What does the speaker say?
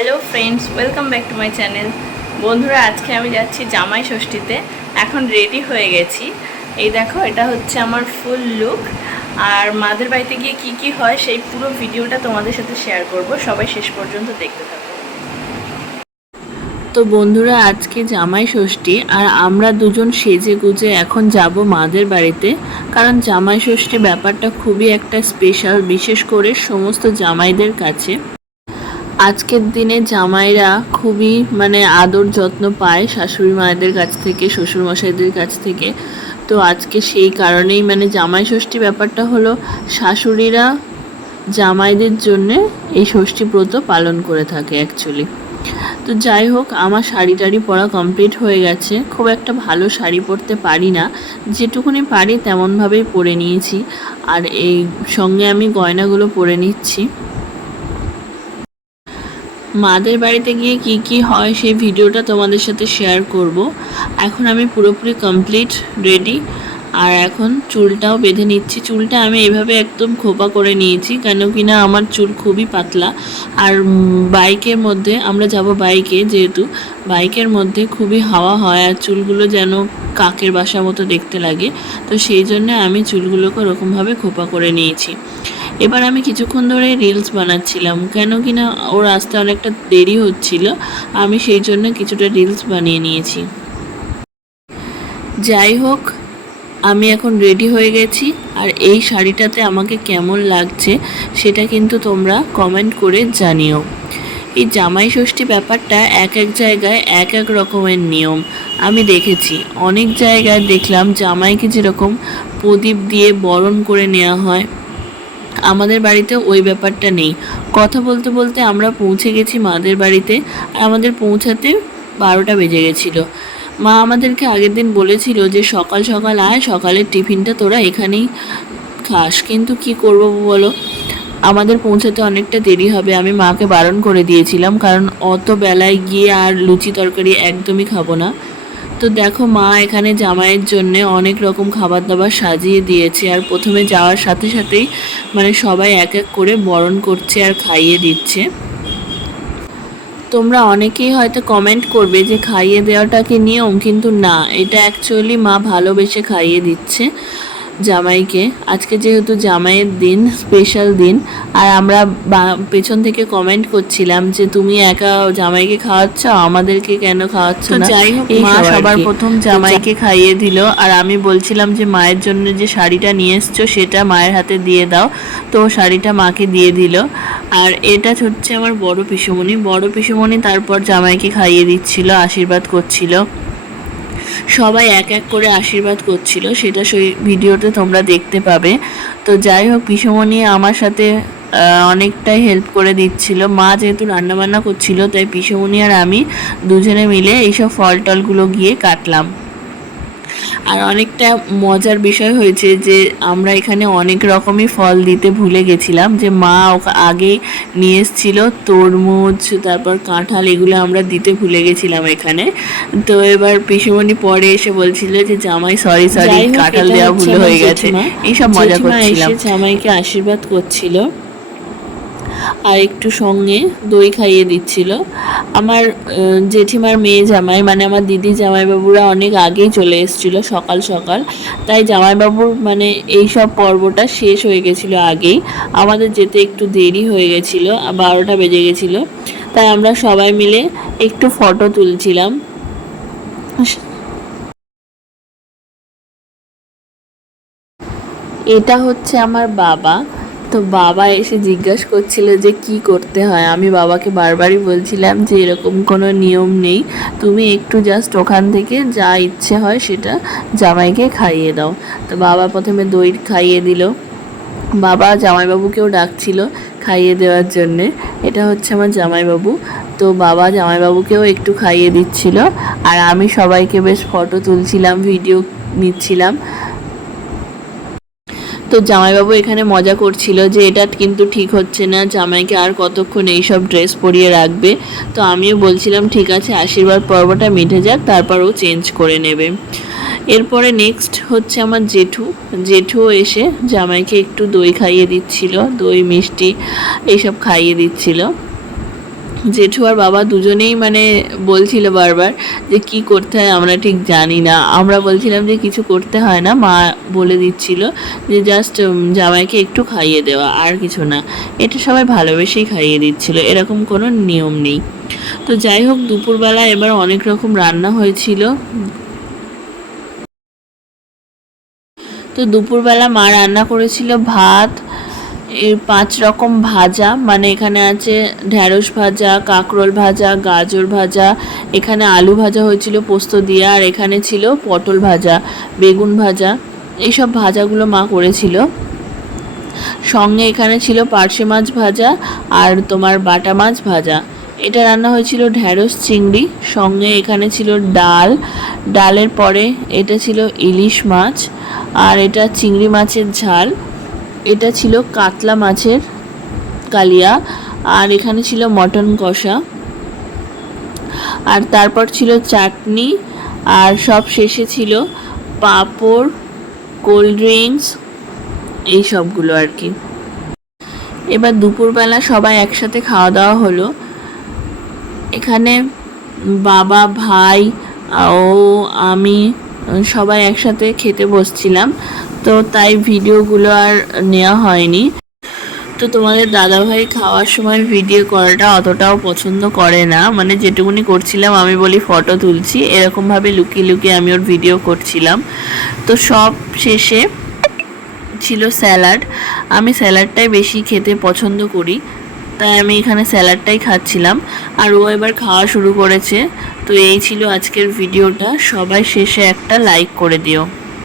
Hello friends, welcome back to my channel. বন্ধুরা, আজকে আমি যাচ্ছি জামাই ষষ্ঠীতে। এখন রেডি হয়ে গেছি। এই দেখো, এটা হচ্ছে আমার ফুল লুক। আর মাদের বাড়িতে গিয়ে কি কি হয় সেই পুরো ভিডিওটা তোমাদের সাথে শেয়ার করব। সবাই শেষ পর্যন্ত দেখতে থাকো। তো বন্ধুরা, আজকে জামাই ষষ্ঠী, আর আমরা দুজন সেজে গুজে এখন যাব মাদের বাড়িতে। কারণ জামাই ষষ্ঠী ব্যাপারটা খুবই একটা স্পেশাল বিশেষ করে সমস্ত জামাইদের কাছে। আজকের দিনে জামাইরা খুবই মানে আদর যত্ন পায় শাশুড়ি মায়েদের কাছ থেকে শ্বশুর মশাইদের কাছ থেকে। তো আজকে সেই কারণেই মানে জামাই ষষ্ঠী ব্যাপারটা হলো, শাশুড়িরা জামাইদের জন্যে এই ষষ্ঠী ব্রত পালন করে থাকে অ্যাকচুয়ালি তো যাই হোক, আমার শাড়ি টাড়ি পরা কমপ্লিট হয়ে গেছে। খুব একটা ভালো শাড়ি পরতে পারি না। যেটুকুনি পারি, তেমনভাবেই পরে নিয়েছি। আর এই সঙ্গে আমি গয়নাগুলো পরে নিচ্ছি। মাদের বাড়িতে গিয়ে কি কি হয় সেই ভিডিওটা তোমাদের সাথে শেয়ার করব। এখন আমি পুরোপুরি কমপ্লিট রেডি আর এখন চুলটাও বেঁধে নিচ্ছি। চুলটা আমি এভাবে একদম খোপা করে নিয়েছি, কেন কি না আমার চুল খুবই পাতলা। আর বাইকের মধ্যে, আমরা যাব বাইকে যেহেতু, বাইকের মধ্যে খুবই হাওয়া হয় আর চুলগুলো যেন কাকের বাসা মতো দেখতে লাগে। তো সেই জন্য আমি চুলগুলোকে ওরকমভাবে খোপা করে নিয়েছি। এবার আমি কিছুক্ষণ ধরে রিলস বানাচ্ছিলাম। কেন কি না ওর আসতে অনেকটা দেরি হচ্ছিল, আমি সেই জন্য কিছুটা রিলস বানিয়ে নিয়েছি। যাই হোক, আমি এখন রেডি হয়ে গেছি, আর এই শাড়িটাতে আমাকে কেমন লাগছে সেটা কিন্তু তোমরা কমেন্ট করে জানিও। এই জামাই ষষ্ঠী ব্যাপারটা এক এক জায়গায় এক এক রকমের নিয়ম। আমি দেখেছি, অনেক জায়গায় দেখলাম জামাইকে যেরকম প্রদীপ দিয়ে বরণ করে নেওয়া হয় আমাদের বাড়িতে ওই ব্যাপারটা নেই। কথা বলতে বলতে আমরা পৌঁছে গেছি মাদের বাড়িতে। আমাদের পৌঁছাতে বারোটা বেজে গেছিল। মা আমাদেরকে আগের দিন বলেছিল যে, সকাল সকাল আয়, সকালের টিফিনটা তোরা এখানেই খাস। কিন্তু কি করব বলো? আমাদের পৌঁছাতে অনেকটা দেরি হবে। আমি মাকে বারণ করে দিয়েছিলাম, কারণ অত বেলায় গিয়ে আর লুচি তরকারি একদমই খাব না। তো দেখো মা এখানে জামাইয়ের জন্য অনেক রকম খাবার দাবার সাজিয়ে দিয়েছে। আর প্রথমে যাওয়ার সাথে সাথেই মানে সবাই এক এক করে বরণ করছে আর খাইয়ে দিচ্ছে। তোমরা অনেকেই হয়তো কমেন্ট করবে যে খাইয়ে দেওয়াটাকে নিয়ম, কিন্তু না, এটা অ্যাকচুয়ালি মা ভালোবেসে খাইয়ে দিচ্ছে। জামাইকে। আজকে যেহেতু জামাইয়ের দিন স্পেশাল দিন আর আমরা পেছন থেকে কমেন্ট করছিলাম যে তুমি একা জামাইকে খাওয়াচ্ছ? আমাদেরকে কেন খাওয়াচ্ছ না? যাই হোক, মা সবার সবার প্রথম জামাইকে খাইয়ে দিল আর আমি বলছিলাম যে মায়ের জন্য যে শাড়িটা নিয়ে এসছো সেটা মায়ের হাতে দিয়ে দাও। তো শাড়িটা মাকে দিয়ে দিল। আর এটা হচ্ছে আমার বড় পিসুমণি। বড় পিসুমণি তারপর জামাইকে খাইয়ে দিচ্ছিল আশীর্বাদ করছিল। সবাই এক এক করে আশীর্বাদ করছিল, সেটা সেই ভিডিওতে তোমরা দেখতে পাবে। তো যাই হোক, পিসমণি আমার সাথে অনেকটাই হেল্প করে দিচ্ছিল। মা যেহেতু রান্নাবান্না করছিল, তাই পিসমণি আর আমি দুজনে মিলে এইসব ফল টলগুলো গিয়ে কাটলাম। আর অনেকটা মজার বিষয় হয়েছে যে আমরা এখানে অনেক রকমই ফল দিতে ভুলে গেছিলাম যে মা আগেই নিয়ে এসেছিল তরমুজ তারপর কাঁঠাল এগুলো আমরা দিতে ভুলে গেছিলাম এখানে। তো এবার পিসুমণি পরে এসে বলছিল যে জামাই সরি সরি কাঁঠাল দেওয়া ভুল হয়ে গেছে। এইসব মজা করছিলাম। জামাইকে আশীর্বাদ করছিল। আর একটু সঙ্গে দই খাইয়ে দিচ্ছিল। আমার জেঠিমার মেয়ে জামাই মানে আমার দিদি জামাইবাবুরা অনেক আগেই চলে এসেছিল, সকাল সকাল। তাই জামাইবাবুর মানে এই সব পর্বটা শেষ হয়ে গেছিল আগেই। আমাদের যেতে একটু দেরি হয়ে গেছিল বারোটা বেজে গেছিল। তাই আমরা সবাই মিলে একটু ফটো তুলছিলাম। এটা হচ্ছে আমার বাবা। তো বাবা এসে জিজ্ঞাসা করছিল যে কি করতে হয়। আমি বাবাকে বারবারই বলছিলাম যে এরকম কোনো নিয়ম নেই। তুমি একটু জাস্ট ওখান থেকে যা ইচ্ছে হয় সেটা জামাইকে খাইয়ে দাও। তো বাবা প্রথমে দই খাইয়ে দিল। বাবা জামাইবাবুকেও ডাকছিল খাইয়ে দেওয়ার জন্যে। এটা হচ্ছে আমার জামাইবাবু। তো বাবা জামাইবাবুকেও একটু খাইয়ে দিচ্ছিল। আর আমি সবাইকে বেশ ফটো তুলছিলাম ভিডিও নিচ্ছিলাম। তো জামাইবাবু এখানে মজা করছিল যে এটা কিন্তু ঠিক হচ্ছে না, জামাইকে আর কতক্ষণ এইসব ড্রেস পরিয়ে রাখবে। তো আমিও বলছিলাম, ঠিক আছে, আশীর্বাদ পর্বটা মিটে যাক, তারপর ও চেঞ্জ করে নেবে। এরপরে নেক্সট হচ্ছে আমার জেঠু। জেঠু এসে জামাইকে একটু দই খাইয়ে দিচ্ছিল, দই, মিষ্টি, এইসব খাইয়ে দিচ্ছিল। জেঠু আর বাবা দুজনেই মানে বলছিল বারবার যে কি করতে হয় আমরা ঠিক জানি না। আমরা বলছিলাম যে কিছু করতে হয় না, মা বলে দিচ্ছিল যে জাস্ট জামাইকে একটু খাইয়ে দেওয়া, আর কিছু না। এটা সবাই ভালোবেসেই খাইয়ে দিচ্ছিল, এরকম কোনো নিয়ম নেই। তো যাই হোক, দুপুরবেলা এবার অনেক রকম রান্না হয়েছিল। তো দুপুরবেলা মা রান্না করেছিল ভাত এর পাঁচ রকম ভাজা মানে এখানে আছে ঢ্যাঁড়স ভাজা, কাঁকরোল ভাজা, গাজর ভাজা, এখানে আলু ভাজা হয়েছিল পোস্ত দিয়ে, আর এখানে ছিল পটল ভাজা, বেগুন ভাজা, এইসব ভাজাগুলো মা করেছিল। সঙ্গে এখানে ছিল পার্শে মাছ ভাজা আর তোমার বাটা মাছ ভাজা। এটা রান্না হয়েছিল ঢ্যাঁড়স চিংড়ি, সঙ্গে এখানে ছিল ডাল। ডালের পরে এটা ছিল ইলিশ মাছ, আর এটা চিংড়ি মাছের ঝাল। এটা ছিল কাতলা মাছের কালিয়া, আর এখানে ছিল মটন কষা। আর তারপর ছিল চাটনি, আর সব শেষে ছিল পাঁপড়, কোল্ড ড্রিঙ্কস, এই সবগুলো আর কি। এবার দুপুরবেলা সবাই একসাথে খাওয়া দাওয়া হলো। এখানে বাবা, ভাই ও, আমি, সবাই একসাথে খেতে বসছিলাম। তো তাই ভিডিওগুলো আর নেওয়া হয়নি। তো তোমাদের দাদাভাই খাওয়ার সময় ভিডিও করাটা অতটাও পছন্দ করে না। মানে যেটুকুনি করছিলাম, আমি বলি ফটো তুলছি। এরকমভাবে লুকিয়ে লুকিয়ে আমি ওর ভিডিও করছিলাম। তো সব শেষে ছিল স্যালাড। আমি স্যালাডটাই বেশি খেতে পছন্দ করি। তাই আমি এখানে স্যালাডটাই খাচ্ছিলাম। আর ও এবার খাওয়া শুরু করেছে। তো এই ছিল আজকের ভিডিওটা সবাই শেষে একটা লাইক করে দিও।